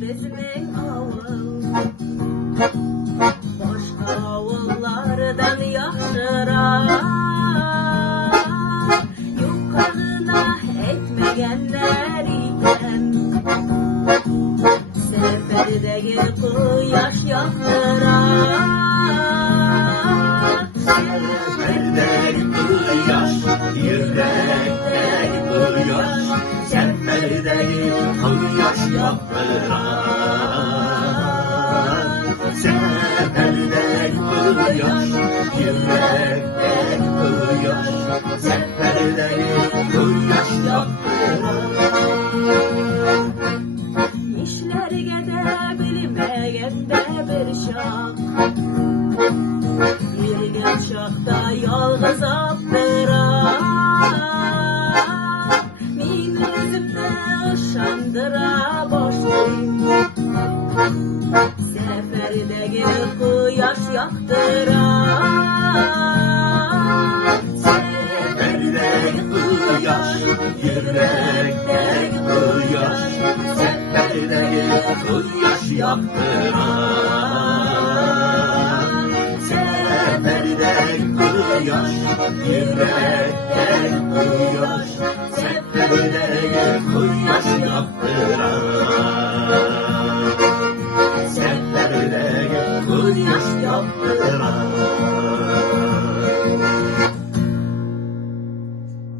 Bezmek avul, boşka avullardan yaxşırar. Yukarına etmegenler iken seferdeki kuyaş yaktırar. Seferdeki kuyaş, yürekteki kuyaş, seferdeki kuyaş yaktırar. Seferdeki kuyaş, yürekteki kuyaş, seferdeki kuyaş yaktırar. İşler gede bilmegende bir şak, bir gün şakta yalğız attırar. Min özümde ışandıra boşlayım, seferdeki kuyaş yaktırar. Seferdeki kuyaş, yürekteki kuyaş, seferdeki kuyaş yaktırar. Seferdeki kuyaş, yürekteki kuyaş, seferdeki kuyaş yaktırar. Seferdeki kuyaş